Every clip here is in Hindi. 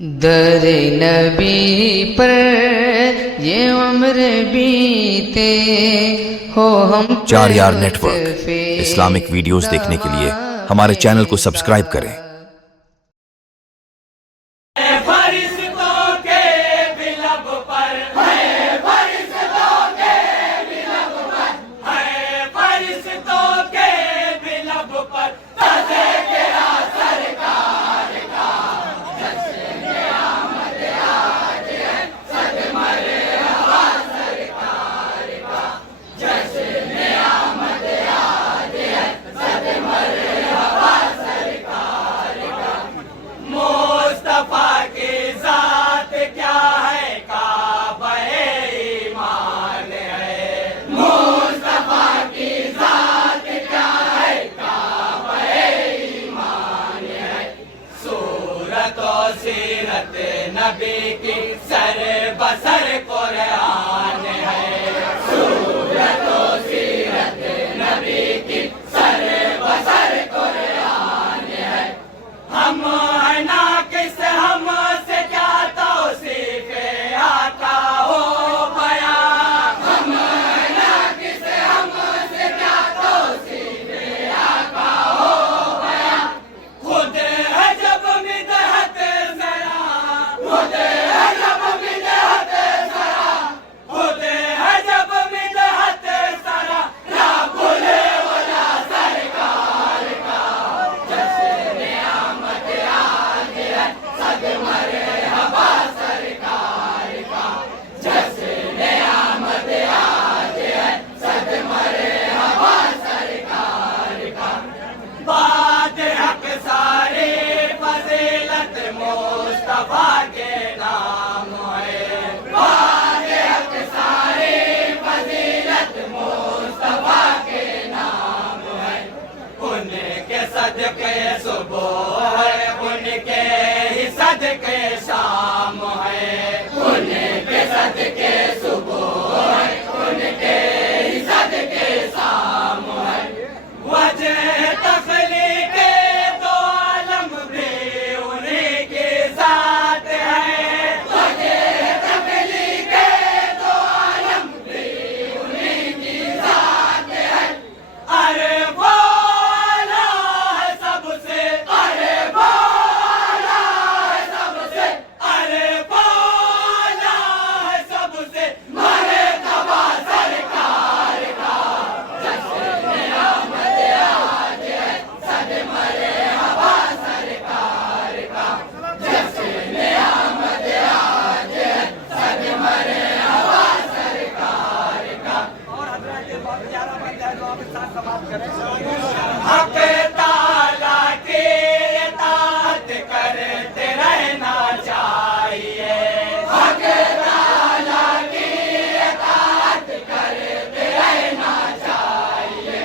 दर नबी पर ये उम्र बीते हो हम 4 यार नेटवर्क इस्लामिक वीडियोस देखने के लिए हमारे चैनल को सब्सक्राइब करें। सीरत नबी की सर बसर कुरान है। सूरत सीरत नबी की सर बसर कुरान है। हम है ना किस हमसे क्या तौसीफ आका हो बया। हम है ना किस हमसे क्या तौसीफ आका हो बया। खुद है जब मिदहत जरा, खुद है जब मिदहत जरा, खुद है जब मिदहत जरा, ना भूले वाला सरकार का जश्न आमद आज है। सद मरहबा सरकार का जश्न आमद आज है। सद मरहबा सरकार का। बात हक सारे फजीलत मुस्तफा के नाम है। बात हक सारे फजीलत मुस्तफा के नाम है। उनके सदके सुबह है, उनके ही सदके शाम है। उनके सदके सुबह है, उनके ही सदके शाम है। वजह तखलीक दो आलम भी उन्हीं की जात है। वजह तखलीक दो आलम भी उन्हीं की जात है। अरे वाला है सबसे, अरे वाला है सबसे, अरे वाला है सबसे मर्तबा सरकार का जश्न आमद आज है। सद मरहबा सरकार का जश्न आमद आज है। सद मरहबा सरकार का। हक ताला की इताअत करते रहना चाहिए। हक ताला की इताअत करते रहना चाहिए।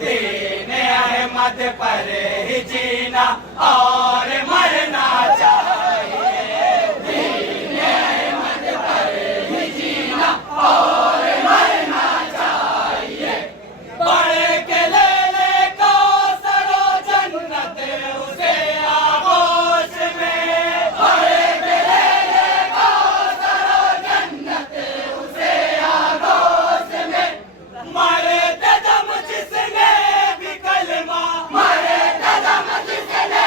दीन अहमद पर ही जीना और मरना चाहिए। दीन अहमद पर ही जीना और मरना चाहिए। पढ़ के ले ले कौसरो जन्नत उसे आगोश में। पढ़ के ले ले कौसरो जन्नत उसे आगोश में। मरे दम जिसने भी कलमा, मरे दम जिसने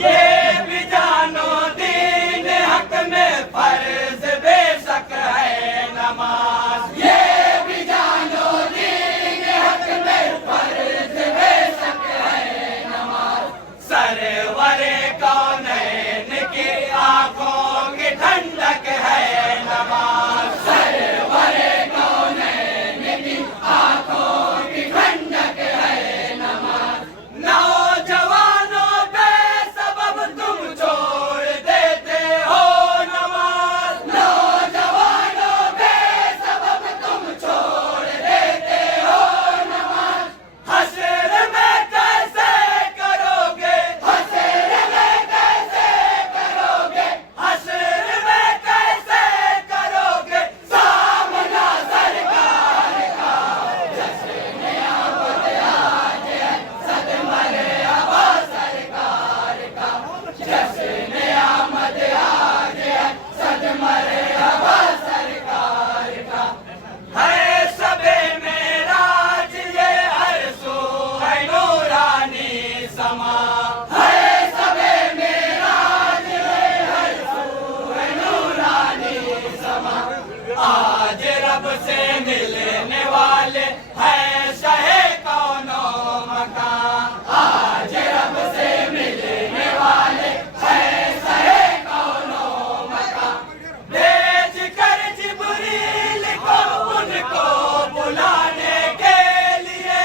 ये भी जानो दीन हक में फर्ज बेशक है नमाज। ये भी जानो दीन हक में फर्ज बेशक है नमाज। सरवरे कौनैन की आंखों की ठंडक है नमाज। सरवरे कौनैन की आंखों की ठंडक है नमाज। नौजवानों पे सबब तुम छोड़ देते हो नमाज। नौजवानों पे सबब तुम छोड़ देते हो नमाज। हश्र में कैसे करोगे, हश्र में कैसे करोगे, हश्र में कैसे करोगे सामना सरकार का। जश्न आमद आज है, सदमरे अबा सरकार का। जश्न आमद आज है, सदमरे अबा सरकार का। है सबे मेराज ये अरसो है नूरानी समा। है सबे मेराज ये अरसो है नूरानी समा। आज रब से मिलने वाले हैं शहे कौनो मकान। आज रब से मिलने वाले हैं शहे कौनो मकान। भेज कर जिब्रील को उनको बुलाने के लिए।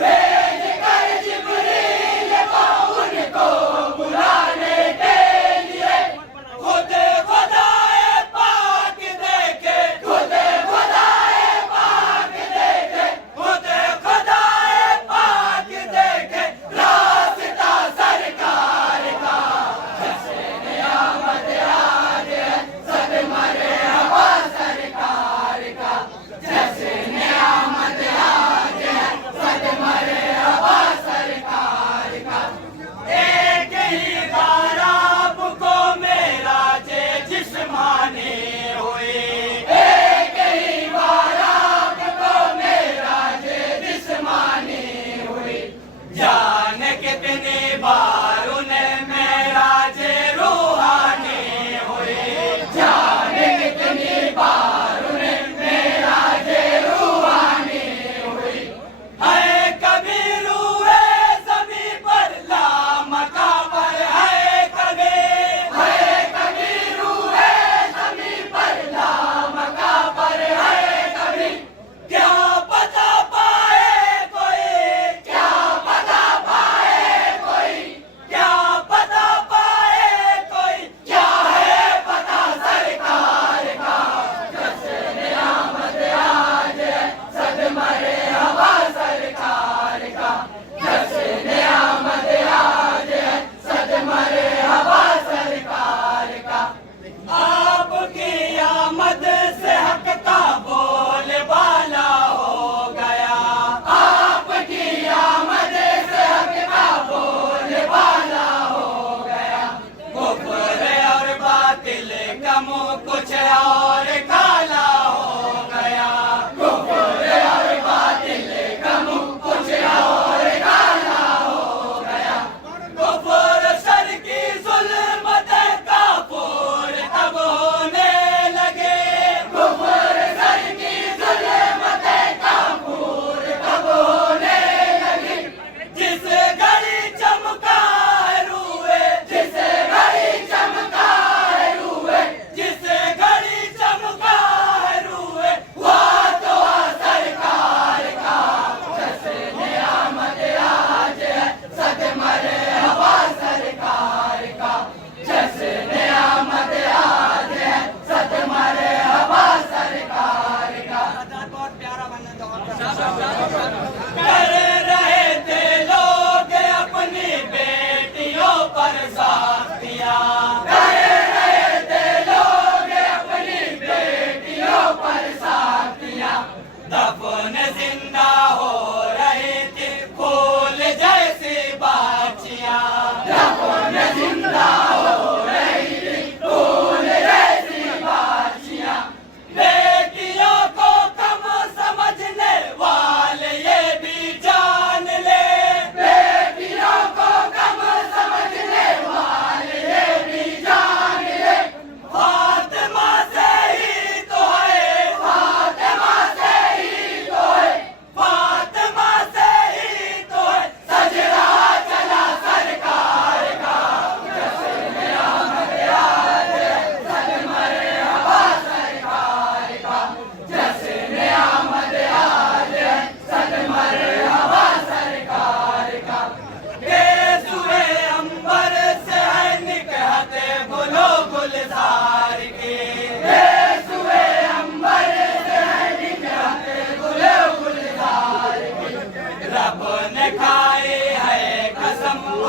भेज कर जिब्रील को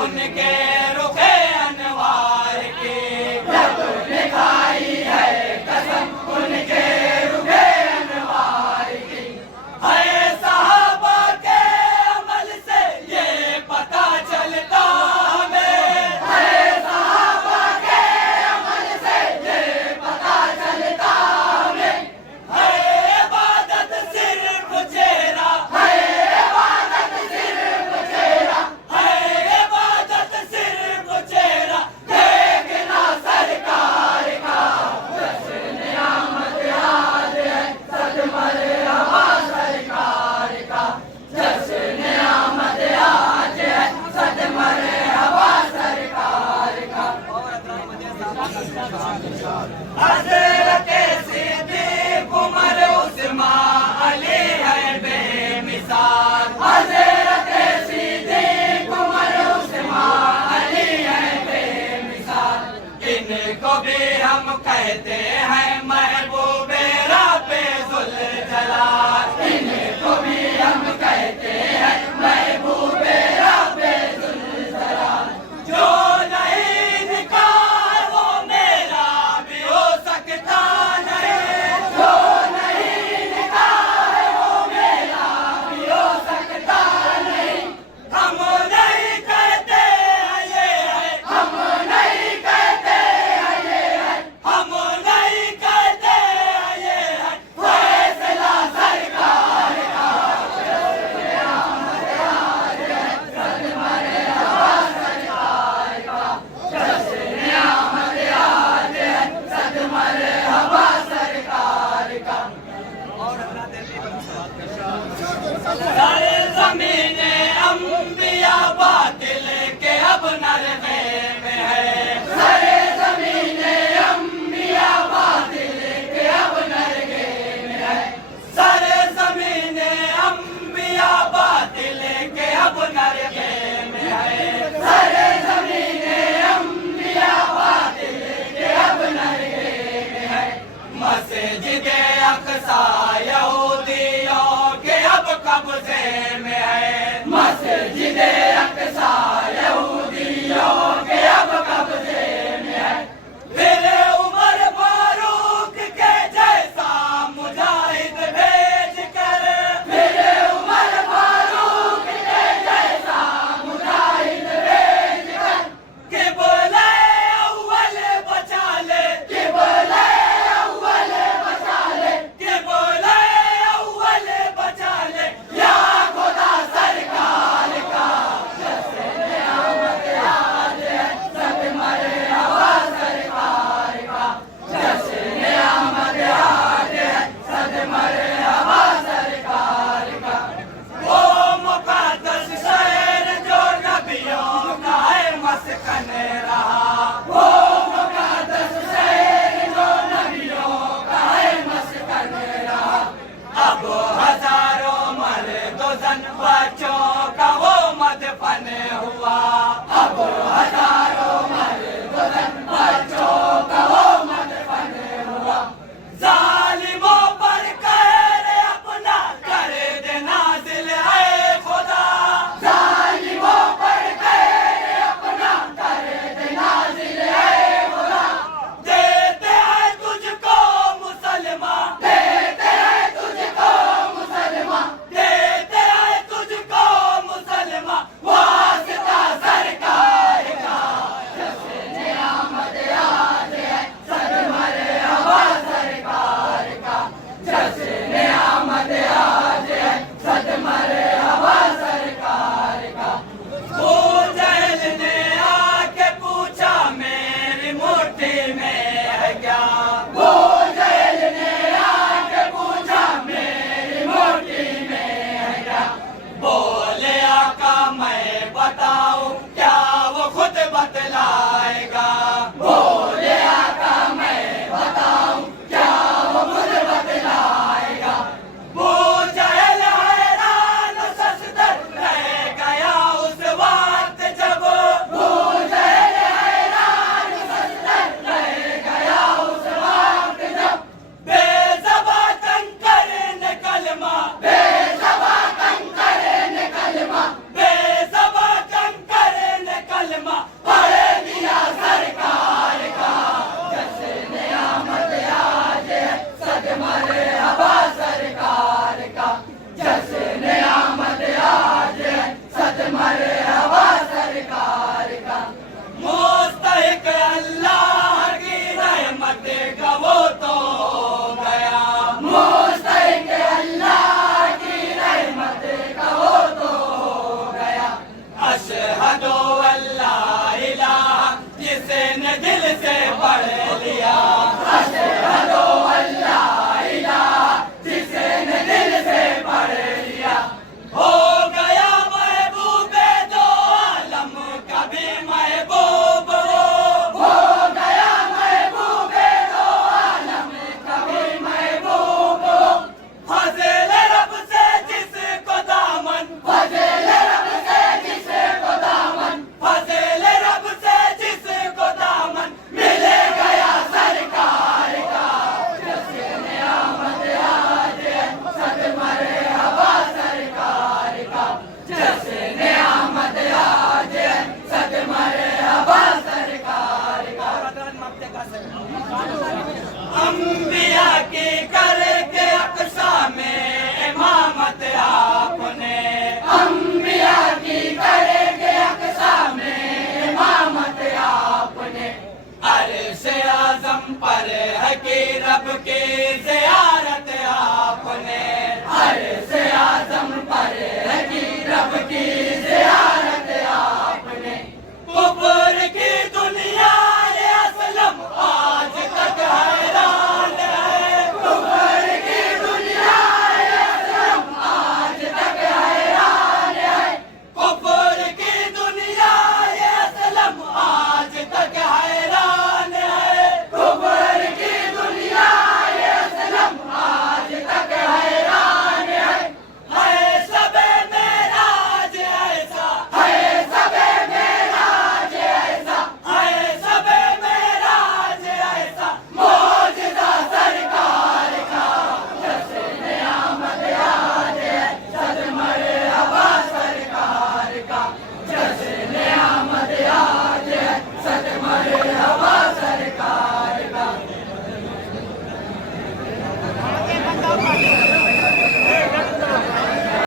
उनके रुखे अनवार की, जब निभाई है कसम उनके रुखे अनवार की। है सहाबा के अमल से ये पता चलता हमें, है सहाबा के अमल से ये पता चलता हमें। है इबादत सिर्फ चेहरा, है इबादत सिर्फ चेहरा, है इबादत सिर्फ चेहरा, देखना सरकार का। जश्न आमद आज है, सद मरहबा सरकार का। जश्न आमद आज है, सद मरहबा सरकार का। हज़रत सिद्दीक़ उमर उस्मान अली है बेमिसाल, हज़रत सिद्दीक़ उमर उस्मान अली है बेमिसाल। इनको भी हम कहते हैं महबूबे रब्बे ज़ुल जलाल, इनको भी हम कहते हैं महबूबे रब्बे ज़ुल जलाल। जो नहीं निकाह वो मेरा भी हो सकता नहीं, जो नहीं निकाह वो मेरा भी हो सकता नहीं। हम नहीं कहते हैं ये है, हम नहीं कहते हैं ये है, हम नहीं कहते हैं ये है, फैसला सरकार का। सद मरहबा सरकार का, जश्न आमद आज है, सद मरहबा सरकार का। सारे ज़मीने अंबिया बातिल के अब नरमे में है, सारे ज़मीने अंबिया बातिल के अब नरमे में है। सारे ज़मीने अंबिया बातिल के अब नरमे में है, सारे ज़मीने अंबिया बातिल के अब नरमे में है। मस्जिद अक़सा यहूदियों के अब कब्ज़े में है, मस्जिद अक़सा यहूदियों के अब कब्ज़े में है। फिर उमर फारूक के जैसा मुजाहिद भेज कर, फिर उमर फारूक के जैसा मुजाहिद भेज कर, क़िबला अव्वल बचा ले, क़िबला अव्वल बचा ले, क़िबला अव्वल बचा ले, या खुदा सरकार का। जश्न आमद आज है, सद मरहबा सरकार का। जश्न आमद आज है, सद मरहबा सरकार का। वो मुक़द्दस शहर जो नबियों का है मस्कन रहा, वो मुक़द्दस शहर जो नबियों का है मस्कन रहा। अब हजारों मर्द ज़न बच्चों का वो मदफन हुआ, अब हजारों मर्द ज़न बच्चों का वो मदफन हुआ। ज़ालिमों पर कहर अपना कर दे नाज़िल है खुदा, ज़ालिमों पर कहर अपना कर की